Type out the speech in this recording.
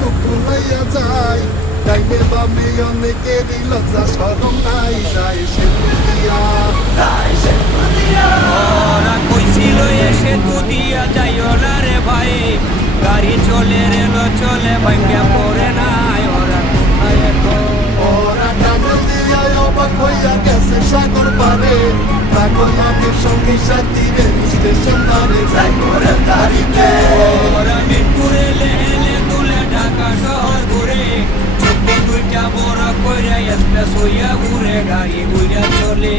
কুকুর লইয়া যায় ডাইনে বামে অনেকেরই লজ্জা শরম নাই যায় সে দিয়া ওরা কইছিল এসে তু দিয়া যাইও না রে ভাই গাড়ি চলে রেল চলে ভাঙ্গা পড়ে নাই ওরা কোথায় এখন ওরা টানেল দিয়া অবাক হইয়া গেছে সাগর পারে পাগল আমি সঙ্গী সাথী রে স্টেশন ধারে যাই করে গাড়িতে ওরা মিরপুরে লেহেলে তুলে ঢাকা শহর ঘুরে চোখে দুইটা বড় কইরা এক্সপ্রেস হইয়া ঘুরে গাড়ি ঘুরে চলে